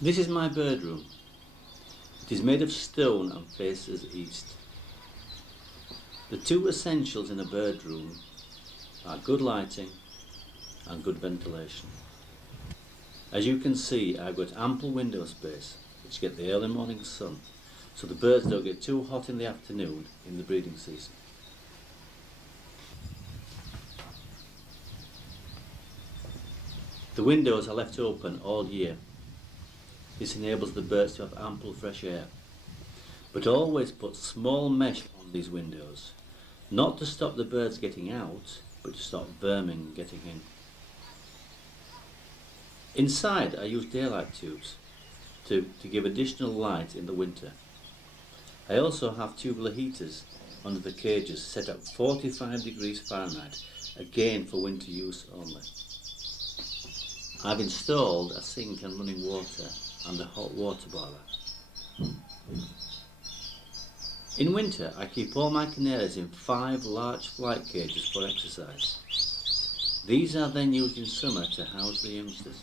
This is my bird room. It is made of stone and faces east. The two essentials in a bird room are good lighting and good ventilation. As you can see, I've got ample window space which get the early morning sun, so the birds don't get too hot in the afternoon in the breeding season. The windows are left open all year. This enables the birds to have ample fresh air. But always put small mesh on these windows, not to stop the birds getting out, but to stop vermin getting in. Inside I use daylight tubes to give additional light in the winter. I also have tubular heaters under the cages set at 45 degrees Fahrenheit, again for winter use only. I've installed a sink and running water and a hot water boiler. In winter I keep all my canaries in 5 large flight cages for exercise. These are then used in summer to house the youngsters.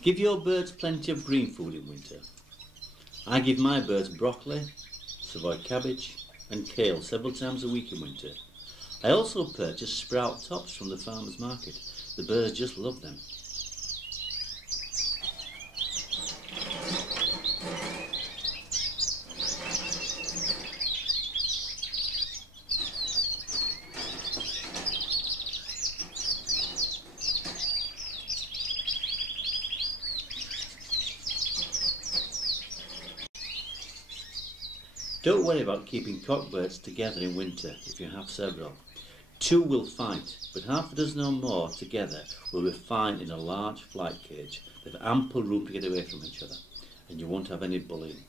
Give your birds plenty of green food in winter. I give my birds broccoli, Savoy cabbage and kale several times a week in winter. I also purchase sprout tops from the farmer's market. The birds just love them. Don't worry about keeping cockbirds together in winter if you have several. 2 will fight, but half a dozen or more together will be fine in a large flight cage. They have ample room to get away from each other, and you won't have any bullying.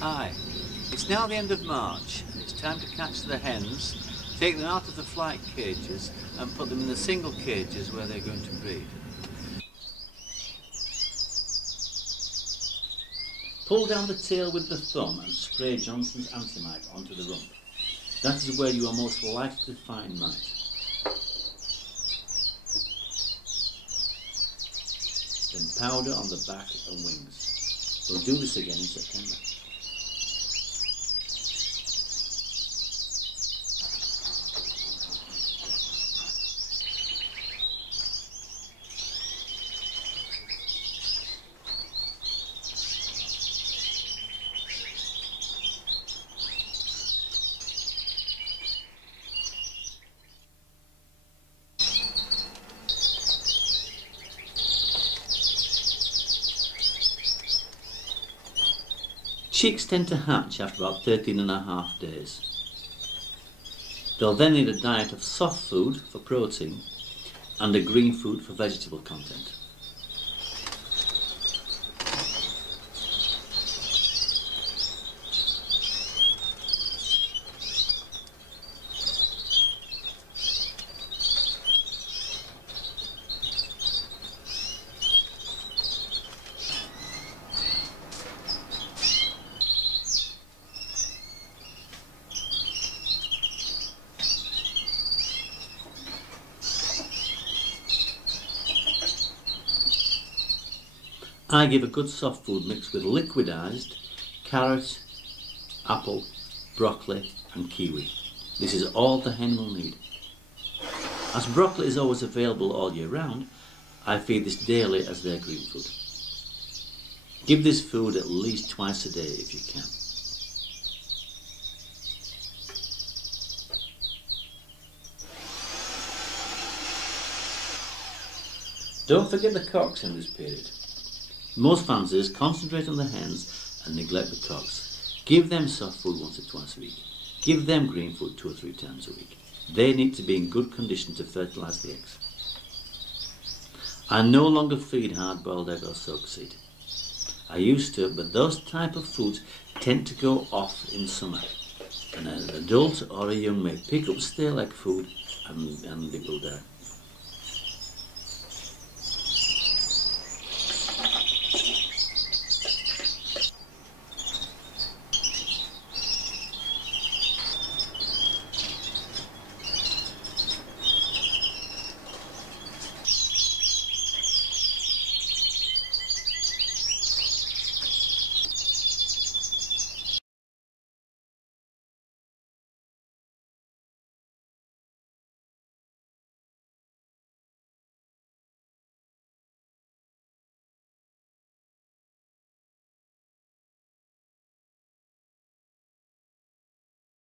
Hi, it's now the end of March and it's time to catch the hens, take them out of the flight cages and put them in the single cages where they're going to breed. Pull down the tail with the thumb and spray Johnson's antimite onto the rump. That is where you are most likely to find mite. Then powder on the back and wings. We'll do this again in September. Chicks tend to hatch after about 13 and a half days. They'll then need a diet of soft food for protein and a green food for vegetable content. I give a good soft food mix with liquidised carrot, apple, broccoli and kiwi. This is all the hen will need. As broccoli is always available all year round, I feed this daily as their green food. Give this food at least twice a day if you can. Don't forget the cocks in this period. Most fanciers concentrate on the hens and neglect the cocks. Give them soft food once or twice a week. Give them green food 2 or 3 times a week. They need to be in good condition to fertilise the eggs. I no longer feed hard-boiled egg or soaked seed. I used to, but those type of foods tend to go off in summer. And an adult or a young may pick up stale egg food and it will die.